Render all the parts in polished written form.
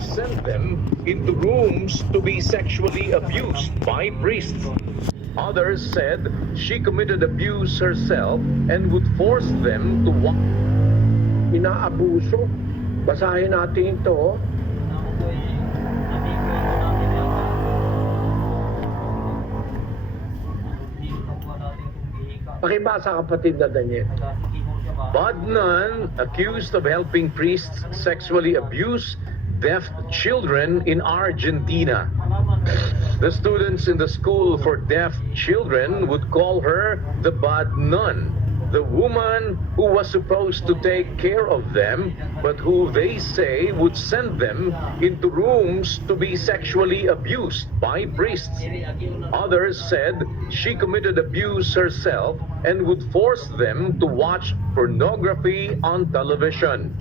would send them into rooms to be sexually abused by priests. Others said she committed abuse herself and would force them to walk. Inaabuso. Basahin natin ito. Pakibasa kapatid na Daniel. Bad Nun accused of helping priests sexually abuse deaf children in Argentina. The students in the school for deaf children would call her the Bad Nun, the woman who was supposed to take care of them, but who they say would send them into rooms to be sexually abused by priests. Others said she committed abuse herself and would force them to watch pornography on television.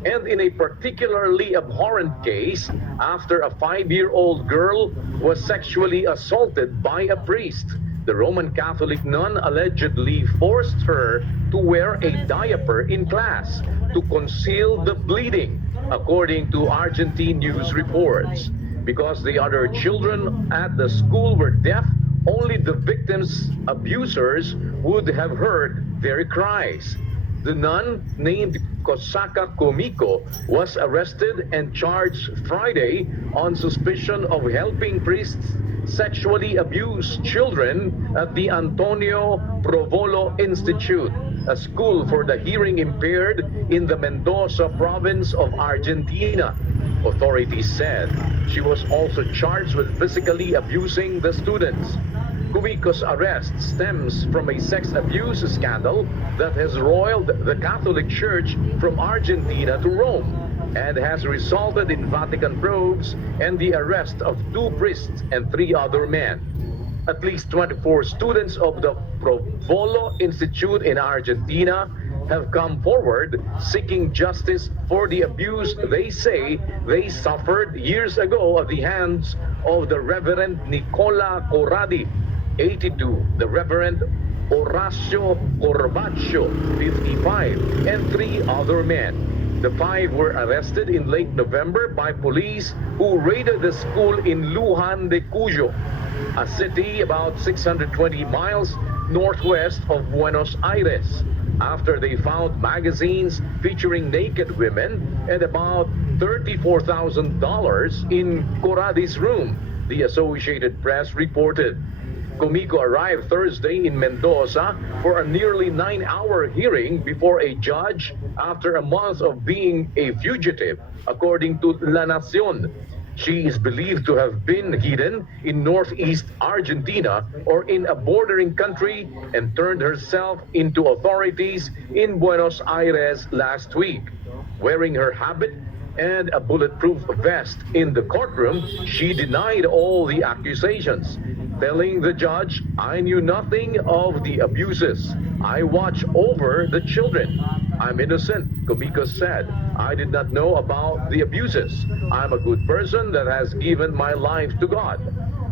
And in a particularly abhorrent case, after a 5-year-old girl was sexually assaulted by a priest, the Roman Catholic nun allegedly forced her to wear a diaper in class to conceal the bleeding, according to Argentine news reports. Because the other children at the school were deaf, only the victims' abusers would have heard their cries. The nun, named Kosaka Komiko, was arrested and charged Friday on suspicion of helping priests sexually abuse children at the Antonio Provolo Institute, a school for the hearing impaired in the Mendoza province of Argentina. Authorities said she was also charged with physically abusing the students. Kumiko's arrest stems from a sex abuse scandal that has roiled the Catholic Church from Argentina to Rome and has resulted in Vatican probes and the arrest of 2 priests and 3 other men. At least 24 students of the Provolo Institute in Argentina have come forward seeking justice for the abuse they say they suffered years ago at the hands of the Reverend Nicola Corradi, 82, the Reverend Horacio Corbacho, 55, and 3 other men. The 5 were arrested in late November by police who raided the school in Lujan de Cuyo, a city about 620 miles northwest of Buenos Aires, after they found magazines featuring naked women and about $34,000 in Corradi's room, the Associated Press reported. Komiko arrived Thursday in Mendoza for a nearly 9-hour hearing before a judge after a month of being a fugitive, according to La Nacion. She is believed to have been hidden in northeast Argentina or in a bordering country and turned herself into authorities in Buenos Aires last week. Wearing her habit and a bulletproof vest in the courtroom, she denied all the accusations, telling the judge, "I knew nothing of the abuses. I watch over the children. I'm innocent," Komiko said. "I did not know about the abuses. I'm a good person that has given my life to God."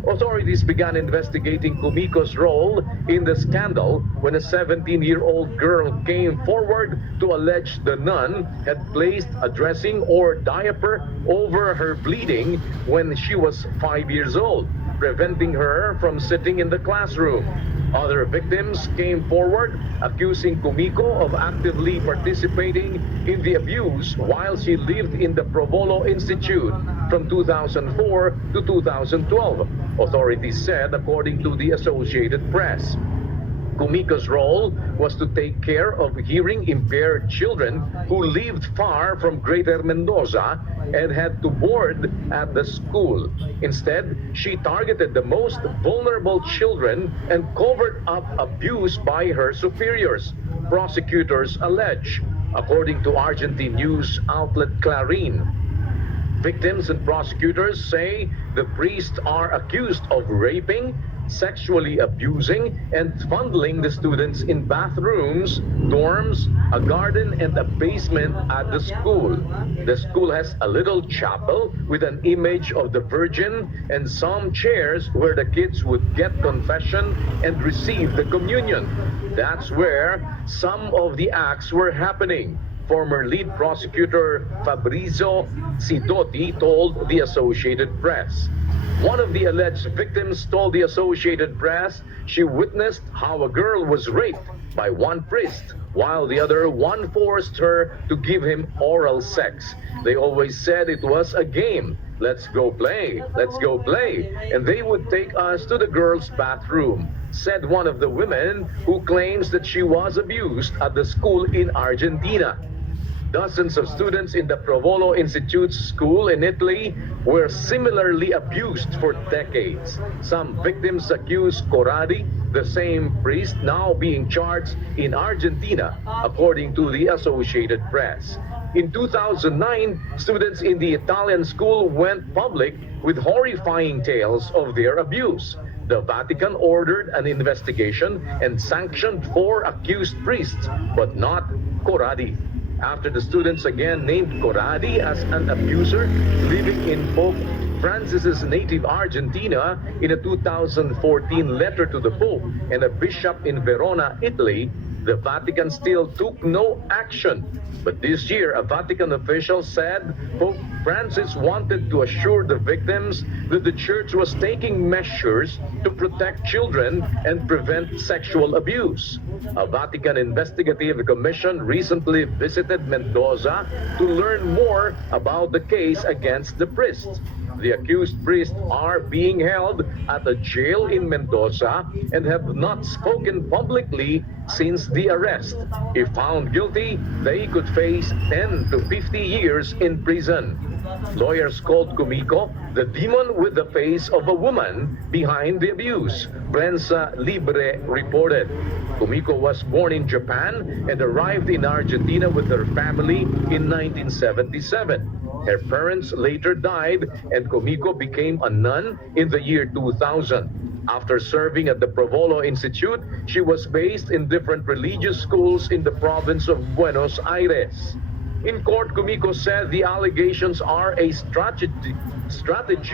Authorities began investigating Komiko's role in the scandal when a 17-year-old girl came forward to allege the nun had placed a dressing or diaper over her bleeding when she was 5 years old, preventing her from sitting in the classroom. Other victims came forward accusing Komiko of actively participating in the abuse while she lived in the Provolo Institute from 2004 to 2012, authorities said, according to the Associated Press. Komiko's role was to take care of hearing-impaired children who lived far from Greater Mendoza and had to board at the school. Instead, she targeted the most vulnerable children and covered up abuse by her superiors, prosecutors allege, according to Argentine news outlet Clarín. Victims and prosecutors say the priests are accused of raping, sexually abusing, and fondling the students in bathrooms, dorms, a garden, and a basement at the school. The school has a little chapel with an image of the Virgin and some chairs where the kids would get confession and receive the communion. That's where some of the acts were happening. former lead prosecutor Fabrizio Sidoti told the Associated Press. One of the alleged victims told the Associated Press she witnessed how a girl was raped by one priest, while the other one forced her to give him oral sex. They always said it was a game. Let's go play, let's go play. And they would take us to the girls' bathroom, said one of the women who claims that she was abused at the school in Argentina. Dozens of students in the Provolo Institute's school in Italy were similarly abused for decades. Some victims accuse Corradi, the same priest now being charged in Argentina, according to the Associated Press. In 2009, students in the Italian school went public with horrifying tales of their abuse. The Vatican ordered an investigation and sanctioned 4 accused priests, but not Corradi. After the students again named Corradi as an abuser living in Pope Francis's native Argentina in a 2014 letter to the Pope and a bishop in Verona, Italy, the Vatican still took no action. But this year, a Vatican official said Pope Francis wanted to assure the victims that the church was taking measures to protect children and prevent sexual abuse. A Vatican investigative commission recently visited Mendoza to learn more about the case against the priests. The accused priests are being held at a jail in Mendoza and have not spoken publicly since the arrest. If found guilty, they could face 10 to 50 years in prison. Lawyers called Kumiko the demon with the face of a woman behind the abuse, Prensa Libre reported. Kumiko was born in Japan and arrived in Argentina with her family in 1977. Her parents later died and Kumiko became a nun in the year 2000. After serving at the Provolo Institute, she was based in different religious schools in the province of Buenos Aires. In court, Kumiko said the allegations are a strategy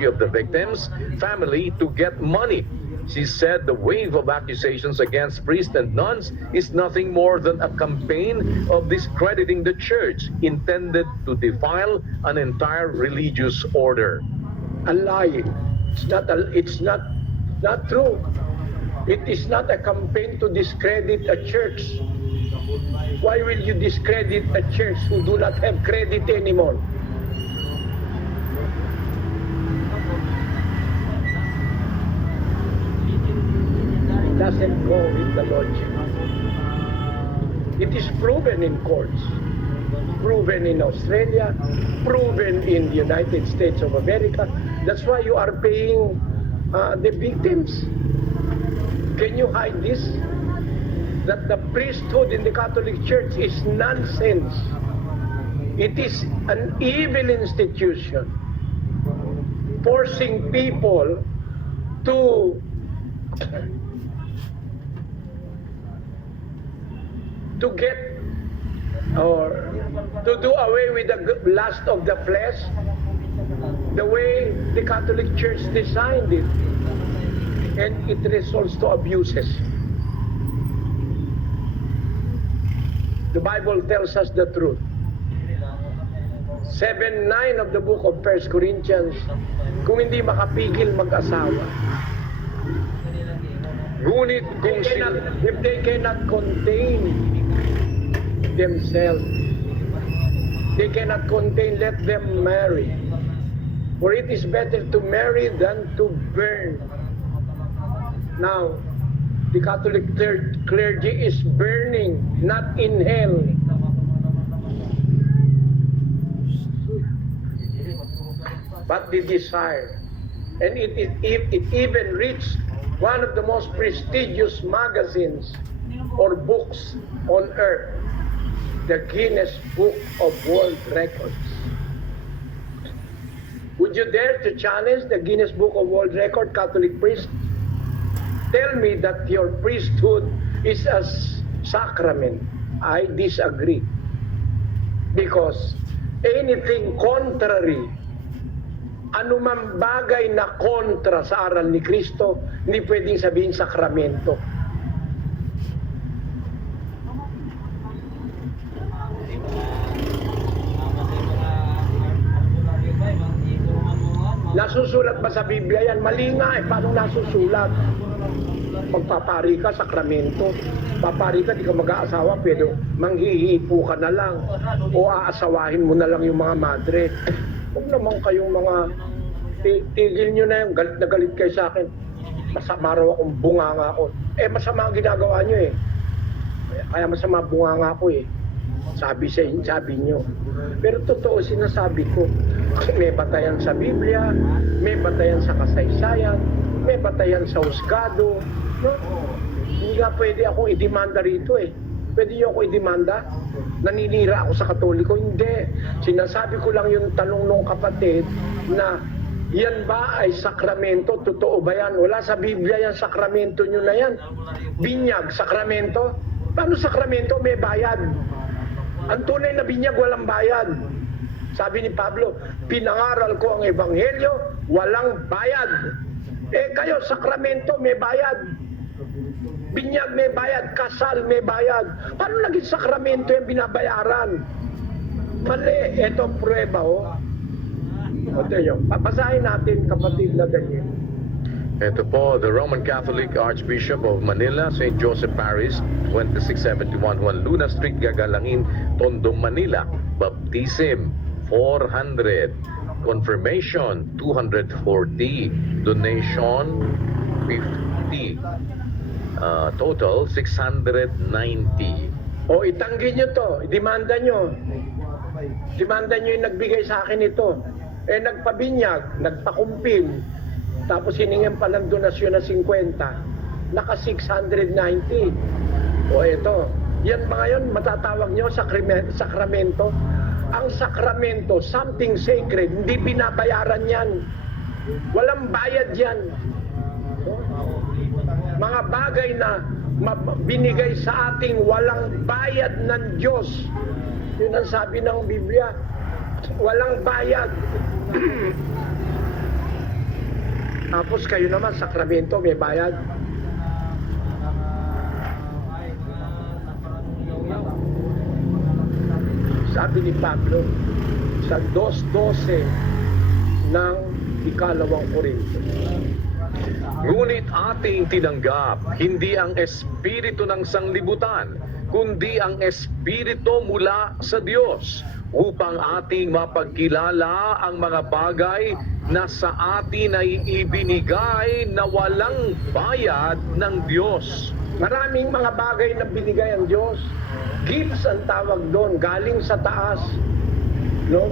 of the victim's family to get money. She said the wave of accusations against priests and nuns is nothing more than a campaign of discrediting the church intended to defile an entire religious order. A lie. It's not true. It is not a campaign to discredit a church. Why will you discredit a church who do not have credit anymore? It doesn't go with the logic. It is proven in courts, proven in Australia, proven in the United States of America. That's why you are paying the victims. Can you hide this? That the priesthood in the Catholic Church is nonsense. It is an evil institution, forcing people to get or to do away with the lust of the flesh, the way the Catholic Church designed it, and it results to abuses. The Bible tells us the truth. 7:9 of the book of 1 Corinthians, kung hindi makapigil mag-asawa, Ngunit kung if they cannot contain themselves, they cannot contain, let them marry. For it is better to marry than to burn. Now, the Catholic clergy is burning, not in hell. But the desire. And it even reached one of the most prestigious magazines or books on earth, the Guinness Book of World Records. Would you dare to challenge the Guinness Book of World Record, Catholic priest? Tell me that your priesthood is a sacrament. I disagree. Because anything contrary, anumang bagay na kontra sa aral ni Kristo, hindi pwedeng sabihin sakramento. Nasusulat ba sa Biblia yan? Mali nga eh. Paano nasusulat? Pagpapari ka, sakramento. Papari ka, di ka mag-aasawa, pero manghihipo ka na lang. O aasawahin mo na lang yung mga madre. Huwag naman kayong mga... Tigil nyo na yung galit na galit kayo sa akin. Masama raw akong bunganga ako. Eh, masama ang ginagawa nyo eh. Kaya masama bunganga ako eh. Sabi sa inyo, sabi nyo. Pero totoo sinasabi ko. May batayan sa Biblia, may batayan sa kasaysayan, may batayan sa husgado. No? Hindi nga pwede akong idemanda rito eh. Pwede nyo ako idemanda? Naninira ako sa Katoliko? Hindi. Sinasabi ko lang yung tanong ng kapatid na yan ba ay sakramento? Totoo ba yan? Wala sa Biblia yan, sakramento nyo na yan. Binyag, sakramento? Paano sakramento? May bayad. Ang tunay na binyag, walang bayad. Sabi ni Pablo, pinangaral ko ang ebanghelyo, walang bayad. Eh kayo, sakramento, may bayad. Binyag, may bayad. Kasal, may bayad. Paano naging sakramento yung binabayaran? Mali. Ito ang prueba, oh. O tayo, papasahin natin, kapatid na Daniel. Ito po, the Roman Catholic Archbishop of Manila, St. Joseph Parish, 2671 Juan Luna Street, Gagalangin, Tondo, Manila. Baptism, 400. Confirmation, 240. Donation, 50. Total, 690. O itanggi nyo to, idemanda nyo. Demanda nyo yung nagbigay sa akin ito. Eh nagpabinyag, nagpakumpil, tapos hiningan pa ng donasyon na 50, naka 690. O ito, yan ba ngayon matatawag nyo sakramento? Ang sakramento, something sacred, hindi binabayaran yan. Walang bayad yan. Mga bagay na binigay sa ating walang bayad ng Diyos. Yun ang sabi ng Biblia. Walang bayad. Tapos kayo naman, sakramento, may bayad. Sabi ni Pablo, sa 2:12 ng ikalawang Korinto. Ngunit ating tinanggap, hindi ang espiritu ng sanglibutan, kundi ang espiritu mula sa Diyos, upang ating mapagkilala ang mga bagay na sa atin ay ibinigay na walang bayad ng Diyos. Maraming mga bagay na binigay ang Diyos. Gifts ang tawag doon, galing sa taas. No?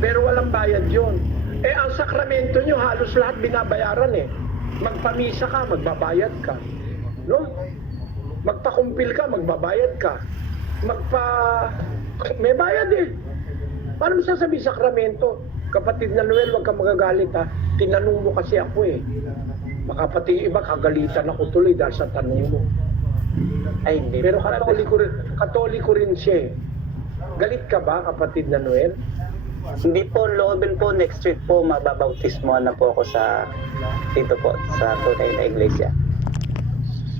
Pero walang bayad yun. Eh, ang sakramento nyo, halos lahat binabayaran eh. Magpamisa ka, magbabayad ka. No? Magpakumpil ka, magbabayad ka. May bayad eh. Paano mo sasabihin sakramento? Kapatid na Noel, wag kang magagalit ha. Tinanong mo kasi ako eh. Baka pati iba kagalitan ako tuloy dahil sa tanong mo. Ay, hindi. Pero katoliko rin siya eh. Galit ka ba, kapatid na Noel? Hindi po, loobin po, next week po, mababautismo na po ako sa dito po, sa tunay na iglesia.